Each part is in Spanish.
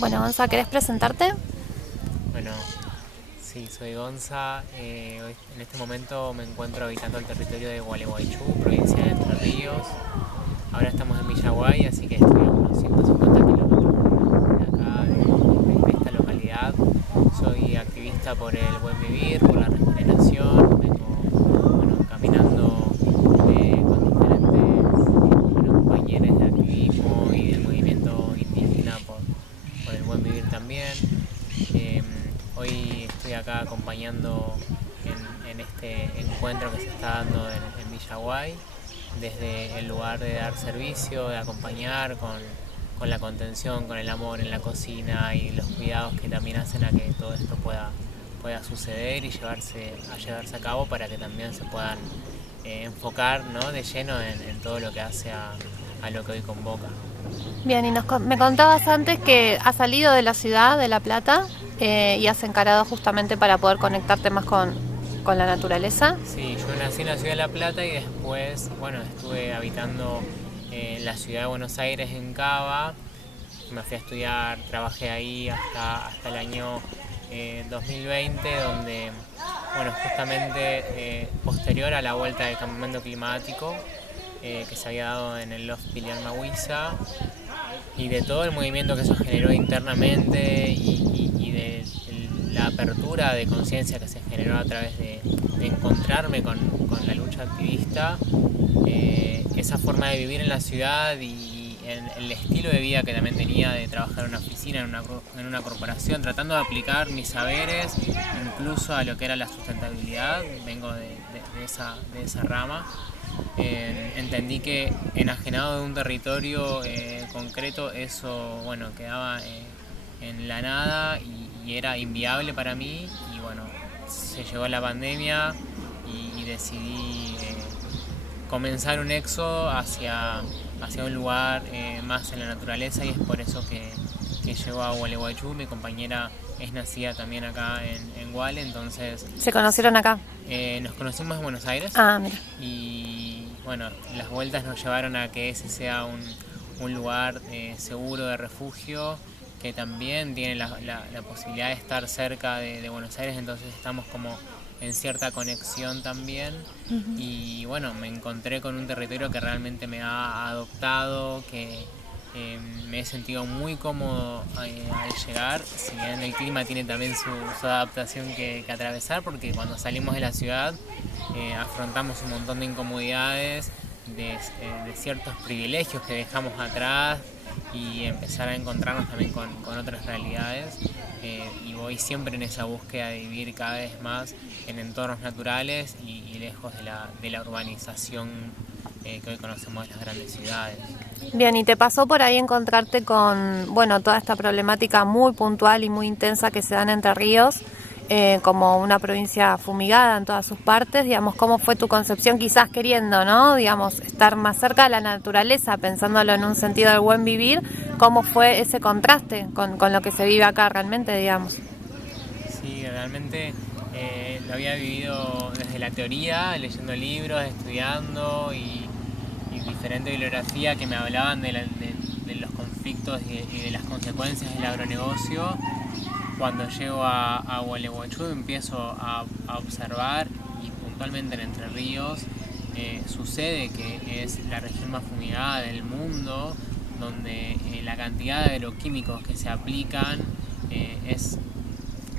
Bueno, Gonza, ¿querés presentarte? Bueno, sí, soy Gonza. En este momento me encuentro habitando el territorio de Gualeguaychú, provincia de Entre Ríos. Ahora estamos en Villaguay, así que estoy a unos 150 kilómetros de acá, de esta localidad. Soy activista por el buen vivir, por la regeneración. Vengo, caminando con diferentes compañeros de activismo y del movimiento indígena por el buen vivir también. Eh, Hoy estoy acá acompañando en este encuentro que se está dando en Villaguay, desde el lugar de dar servicio, de acompañar con la contención, con el amor en la cocina y los cuidados que también hacen a que todo esto pueda suceder y llevarse a cabo para que también se puedan enfocar, ¿no?, de lleno en todo lo que hace a lo que hoy convoca. Bien, y me contabas antes que has salido de la ciudad de La Plata y has encarado justamente para poder conectarte más con la naturaleza. Sí, yo nací en la ciudad de La Plata y después, estuve habitando en la ciudad de Buenos Aires, en Cava. Me fui a estudiar, trabajé ahí hasta el año 2020, donde, justamente posterior a la vuelta del cambiamiento climático que se había dado en el Loft Pilián Mahuiza, y de todo el movimiento que eso generó internamente y de la apertura de conciencia que se generó a través de encontrarme con la lucha activista, esa forma de vivir en la ciudad y el estilo de vida que también tenía de trabajar en una oficina, en una corporación, tratando de aplicar mis saberes incluso a lo que era la sustentabilidad. Vengo de esa rama. Entendí que enajenado de un territorio concreto, eso quedaba en la nada y era inviable para mí. Y se llegó la pandemia y decidí comenzar un éxodo hacia un lugar más en la naturaleza, y es por eso que llego a Gualeguaychú. Mi compañera es nacida también acá en Guale, entonces ¿Se conocieron acá? nos conocimos en Buenos Aires. Ah, mira. Y las vueltas nos llevaron a que ese sea un lugar seguro, de refugio, que también tiene la posibilidad de estar cerca de Buenos Aires, entonces estamos como en cierta conexión también. Y me encontré con un territorio que realmente me ha adoptado, que me he sentido muy cómodo al llegar, si bien el clima tiene también su adaptación que atravesar, porque cuando salimos de la ciudad afrontamos un montón de incomodidades, de ciertos privilegios que dejamos atrás, y empezar a encontrarnos también con otras realidades. Y voy siempre en esa búsqueda de vivir cada vez más en entornos naturales y lejos de la urbanización que hoy conocemos de las grandes ciudades. Bien, ¿y te pasó por ahí encontrarte con, toda esta problemática muy puntual y muy intensa que se da en Entre Ríos, como una provincia fumigada en todas sus partes? Digamos, ¿cómo fue tu concepción, quizás queriendo, ¿no?, digamos, estar más cerca de la naturaleza, pensándolo en un sentido del buen vivir? ¿Cómo fue ese contraste con lo que se vive acá realmente, digamos? Sí, realmente lo había vivido desde la teoría, leyendo libros, estudiando y diferente bibliografía que me hablaban de los conflictos y de las consecuencias del agronegocio. Cuando llego a Gualeguaychú empiezo a observar, y puntualmente en Entre Ríos sucede que es la región más fumigada del mundo, donde la cantidad de agroquímicos que se aplican es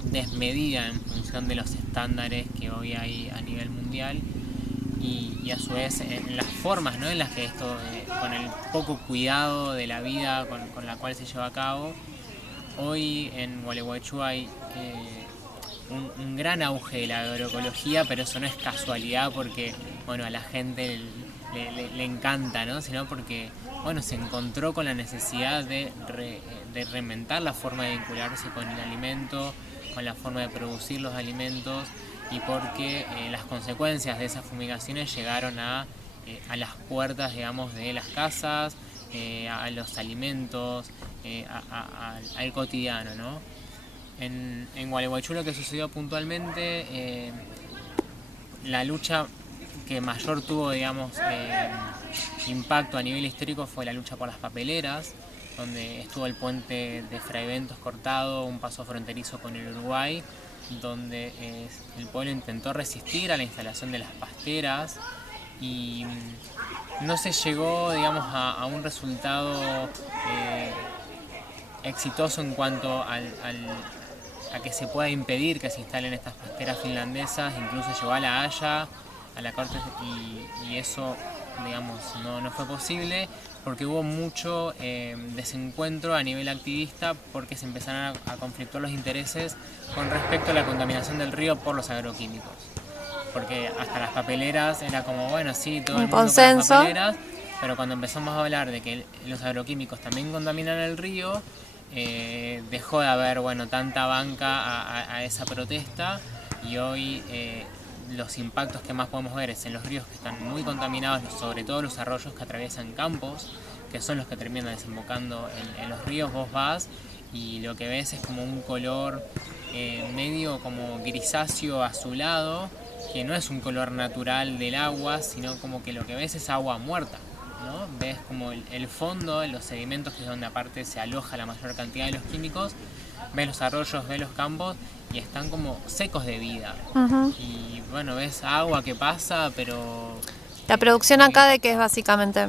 desmedida en función de los estándares que hoy hay a nivel mundial, y a su vez en las formas, ¿no?, en las que esto, con el poco cuidado de la vida con la cual se lleva a cabo. Hoy en Gualeguaychú hay un gran auge de la agroecología, pero eso no es casualidad porque a la gente le encanta, ¿no?, sino porque se encontró con la necesidad de reinventar la forma de vincularse con el alimento, con la forma de producir los alimentos, y porque las consecuencias de esas fumigaciones llegaron a las puertas, digamos, de las casas, a los alimentos, al cotidiano, ¿no? En Gualeguaychú lo que sucedió puntualmente, la lucha que mayor tuvo, digamos, impacto a nivel histórico fue la lucha por las papeleras, donde estuvo el puente de Fraiventos cortado, un paso fronterizo con el Uruguay, donde el pueblo intentó resistir a la instalación de las pasteras y no se llegó, digamos, a un resultado exitoso en cuanto a que se pueda impedir que se instalen estas pasteras finlandesas. Incluso llegó a La Haya, a la corte, y eso, digamos, no fue posible porque hubo mucho desencuentro a nivel activista, porque se empezaron a conflictuar los intereses con respecto a la contaminación del río por los agroquímicos. Porque hasta las papeleras era como, bueno, sí, todo el mundo consenso. con las papeleras, pero cuando empezamos a hablar de que los agroquímicos también contaminan el río, dejó de haber, bueno, tanta banca a esa protesta, y hoy los impactos que más podemos ver es en los ríos que están muy contaminados, sobre todo los arroyos que atraviesan campos, que son los que terminan desembocando en los ríos. Vos vas y lo que ves es como un color medio como grisáceo azulado, que no es un color natural del agua, sino como que lo que ves es agua muerta, ¿no? Ves como el fondo, los sedimentos, que es donde aparte se aloja la mayor cantidad de los químicos, ves los arroyos, ves los campos y están como secos de vida. Uh-huh. Y bueno, ves agua que pasa, pero... La producción acá de qué es básicamente...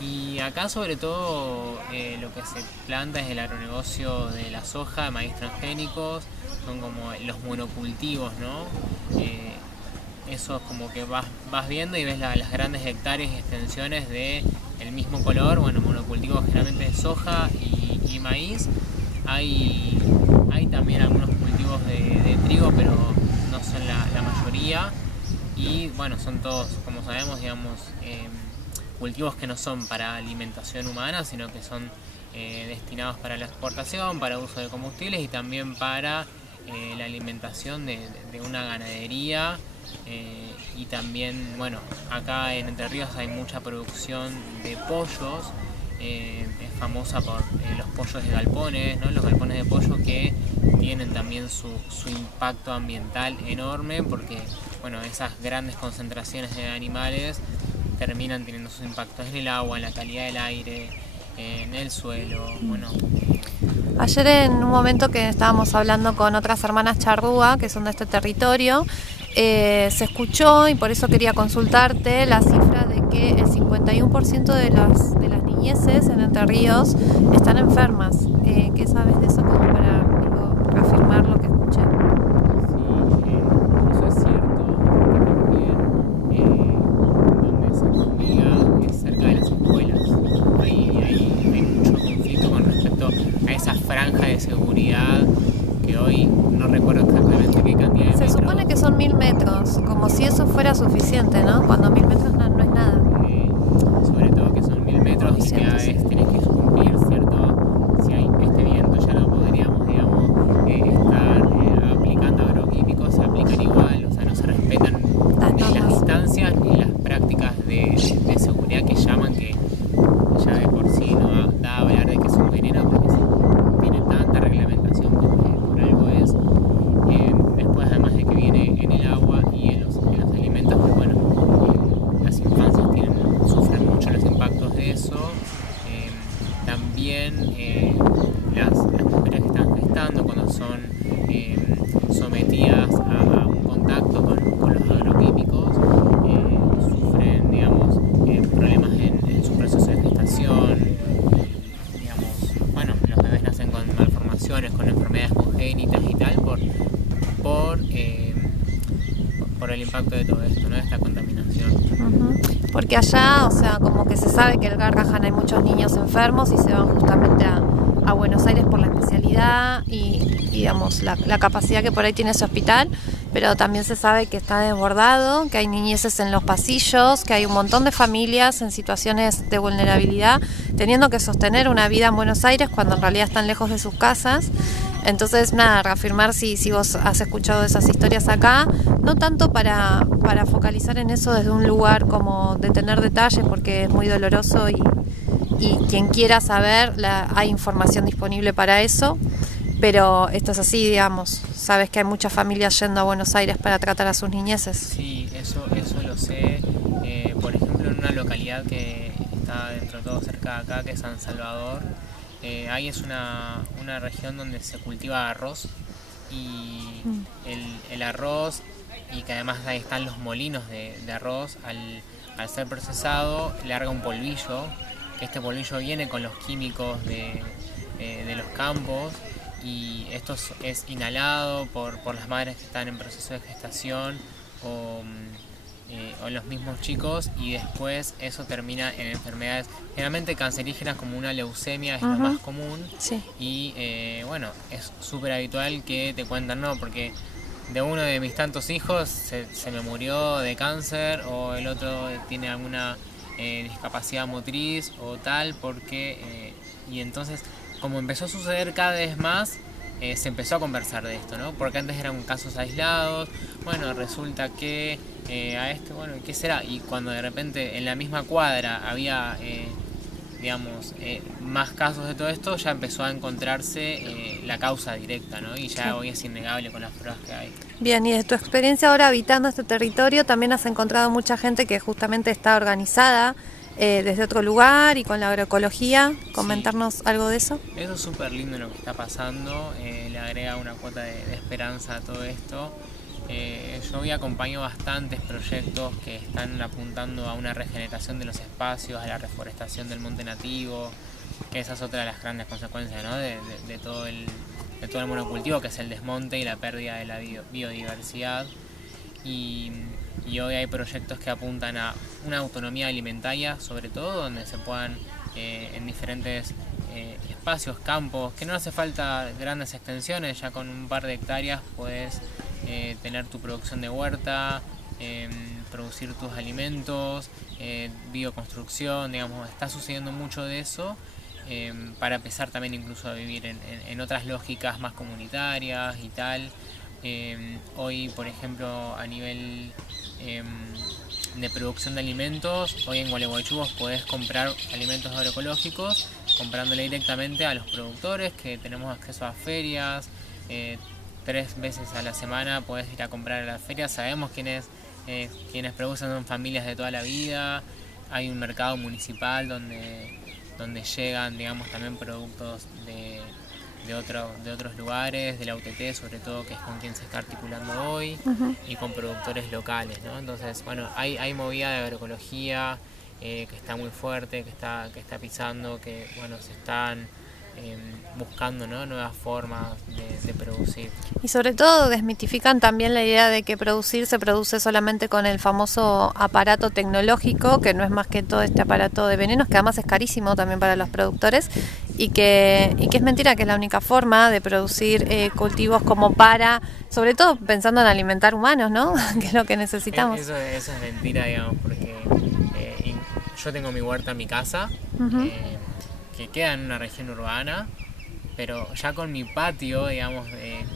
Y acá sobre todo lo que se planta es el agronegocio de la soja, de maíz transgénicos, son como los monocultivos, ¿no? Eso es como que vas viendo y ves las grandes hectáreas y extensiones de el mismo color, bueno, monocultivos generalmente de soja y maíz. Hay también algunos cultivos de trigo, pero no son la mayoría. Y bueno, son todos, como sabemos, digamos, cultivos que no son para alimentación humana, sino que son destinados para la exportación, para uso de combustibles y también para la alimentación de una ganadería. Y también, bueno, acá en Entre Ríos hay mucha producción de pollos. Es famosa por los pollos de galpones, ¿no? Los galpones de pollo, que tienen también su impacto ambiental enorme, porque bueno, esas grandes concentraciones de animales terminan teniendo sus impactos en el agua, en la calidad del aire, en el suelo. Bueno, ayer en un momento que estábamos hablando con otras hermanas charrúa que son de este territorio, se escuchó, y por eso quería consultarte, la cifra de que el 51% de las niñeces en Entre Ríos están enfermas. ¿Qué sabes de eso, como para reafirmar lo que escuché? Sí, eso es cierto, porque también donde se fumiga es cerca de las escuelas. Hay mucho conflicto con respecto a esa franja de seguridad, que hoy no recuerdo exactamente qué cantidad de metros. Se supone que son 1000 metros, como si eso fuera suficiente, ¿no? Cuando 1000 metros no es nada. Sobre todo que son 1000 metros y cada vez tenés que cumplir, ¿cierto? Si hay este viento ya no podríamos, digamos, estar aplicando agroquímicos, se aplican igual, o sea, no se respetan ni las distancias ni las prácticas de seguridad que llaman, que ya de por sí no da a hablar de que es un veneno, porque tiene tanta reglamentación que por algo es. Después, además de que viene en el agua y en los alimentos, pues bueno, las infancias sufren mucho los impactos de eso. También las mujeres que están gestando, cuando son sometidas a un contacto con los agroquímicos, sufren, digamos, problemas en su proceso de gestación. Digamos, bueno, los bebés nacen con malformaciones, con enfermedades congénitas y tal, por el impacto de todo esto, ¿no? De esta contaminación. Uh-huh. Porque allá, o sea, como que se sabe que en el Garrahan hay muchos niños enfermos y se van justamente a Buenos Aires por la especialidad y digamos, la capacidad que por ahí tiene ese hospital, pero también se sabe que está desbordado, que hay niñeces en los pasillos, que hay un montón de familias en situaciones de vulnerabilidad, teniendo que sostener una vida en Buenos Aires cuando en realidad están lejos de sus casas. Entonces, nada, reafirmar si vos has escuchado esas historias acá, no tanto para focalizar en eso desde un lugar como de tener detalles, porque es muy doloroso y quien quiera saber, hay información disponible para eso, pero esto es así, digamos, sabes que hay muchas familias yendo a Buenos Aires para tratar a sus niñeces. Sí, eso lo sé. Por ejemplo, en una localidad que está dentro de todo cerca de acá, que es San Salvador, ahí es una región donde se cultiva arroz y el arroz, y que además ahí están los molinos de arroz, al ser procesado larga un polvillo, que este polvillo viene con los químicos de los campos, y esto es inhalado por las madres que están en proceso de gestación o los mismos chicos, y después eso termina en enfermedades generalmente cancerígenas como una leucemia, es lo más común. Sí. Y bueno, es súper habitual que te cuentan, no, porque de uno de mis tantos hijos se me murió de cáncer, o el otro tiene alguna discapacidad motriz o tal, porque y entonces, como empezó a suceder cada vez más, se empezó a conversar de esto, ¿no? Porque antes eran casos aislados. Bueno, resulta que a esto, bueno, ¿qué será? Y cuando de repente en la misma cuadra había, más casos de todo esto, ya empezó a encontrarse la causa directa, ¿no? Y ya hoy es innegable con las pruebas que hay. Bien, y de tu experiencia ahora habitando este territorio, también has encontrado mucha gente que justamente está organizada desde otro lugar y con la agroecología. ¿Comentarnos algo de eso? Eso es súper lindo lo que está pasando, le agrega una cuota de esperanza a todo esto. Yo hoy acompaño bastantes proyectos que están apuntando a una regeneración de los espacios, a la reforestación del monte nativo, que esa es otra de las grandes consecuencias, ¿no? de todo el monocultivo, que es el desmonte y la pérdida de la biodiversidad. Y hoy hay proyectos que apuntan a una autonomía alimentaria, sobre todo, donde se puedan en diferentes espacios, campos, que no hace falta grandes extensiones, ya con un par de hectáreas puedes tener tu producción de huerta, producir tus alimentos, bioconstrucción, digamos, está sucediendo mucho de eso, para empezar también incluso a vivir en otras lógicas más comunitarias y tal. Hoy, por ejemplo, a nivel de producción de alimentos, hoy en Gualeguaychú vos podés comprar alimentos agroecológicos comprándole directamente a los productores, que tenemos acceso a ferias, 3 veces a la semana podés ir a comprar a las ferias. Sabemos quienes producen son familias de toda la vida, hay un mercado municipal donde llegan, digamos, también productos de otros lugares, de la UTT sobre todo, que es con quien se está articulando hoy, y con productores locales, ¿no? Entonces, bueno, hay movida de agroecología que está muy fuerte, que está pisando, que bueno, se están buscando, ¿no?, nuevas formas de producir. Y sobre todo desmitifican también la idea de que producir se produce solamente con el famoso aparato tecnológico, que no es más que todo este aparato de venenos, que además es carísimo también para los productores, y que es mentira, que es la única forma de producir cultivos como para, sobre todo pensando en alimentar humanos, ¿no? Que es lo que necesitamos. Eso es mentira, digamos, porque yo tengo mi huerta en mi casa, que queda en una región urbana, pero ya con mi patio, digamos,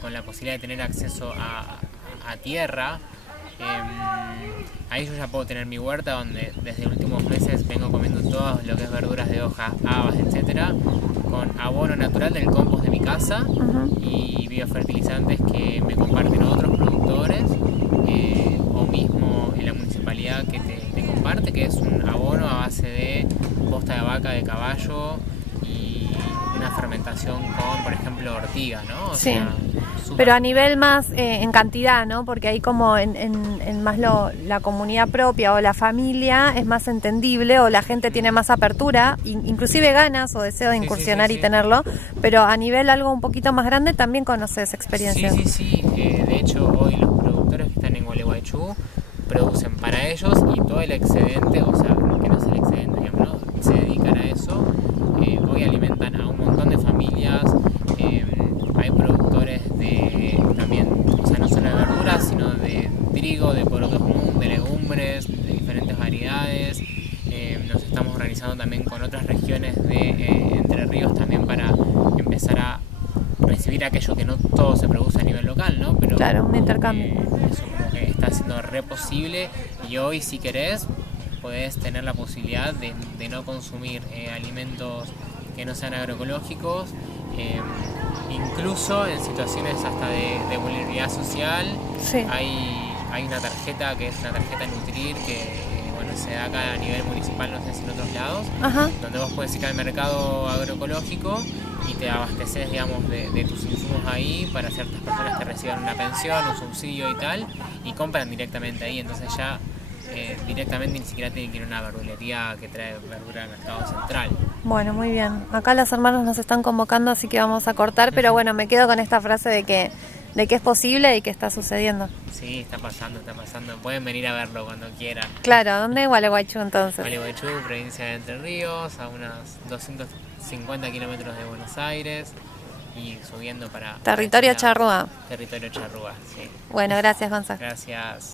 con la posibilidad de tener acceso a tierra, ahí yo ya puedo tener mi huerta, donde desde los últimos meses vengo comiendo todo lo que es verduras de hoja, habas, etcétera, con abono natural del compost de mi casa y biofertilizantes que me comparten otros productores, o mismo en la municipalidad que te comparte, que es un abono a base de posta de vaca, de caballo y una fermentación con, por ejemplo, ortiga, ¿no? Sí. Pero a nivel más en cantidad, ¿no? Porque ahí como en más la comunidad propia o la familia es más entendible, o la gente tiene más apertura, inclusive ganas o deseo de incursionar y tenerlo, pero a nivel algo un poquito más grande también conoces experiencias. Sí. De hecho, hoy los productores que están en Gualeguaychú producen para ellos, y todo el excedente, o sea, que no es el excedente, digamos, ¿no?, se dedican a eso. Hoy alimentan a un montón de familias. Hay productores también, o sea, no solo de verduras, sino de trigo, de porotos común, de legumbres, de diferentes variedades. Nos estamos organizando también con otras regiones de Entre Ríos también para empezar a recibir aquello que no todo se produce a nivel local, ¿no? Pero claro, un intercambio. Eso como que está siendo re posible, y hoy, si querés, podés tener la posibilidad de no consumir alimentos que no sean agroecológicos, incluso en situaciones hasta de vulnerabilidad social. Hay una tarjeta que es una tarjeta Nutrir, que bueno, se da acá a nivel municipal, no sé si en otros lados, Ajá. donde vos puedes ir al mercado agroecológico y te abasteces, digamos, de tus insumos ahí para ciertas personas que reciban una pensión, un subsidio y tal, y compran directamente ahí, entonces ya directamente ni siquiera tienen que ir a una verdulería que trae verdura en el estado central. Bueno, muy bien. Acá las hermanas nos están convocando, así que vamos a cortar, pero bueno, me quedo con esta frase de que es posible y que está sucediendo. Sí, está pasando, está pasando. Pueden venir a verlo cuando quieran. Claro, ¿dónde? Gualeguaychú entonces. Gualeguaychú, provincia de Entre Ríos, a unos 250 kilómetros de Buenos Aires y subiendo para Territorio ese lado. charrúa. Territorio charrúa, sí. Bueno, gracias, Gonzalo. Gracias.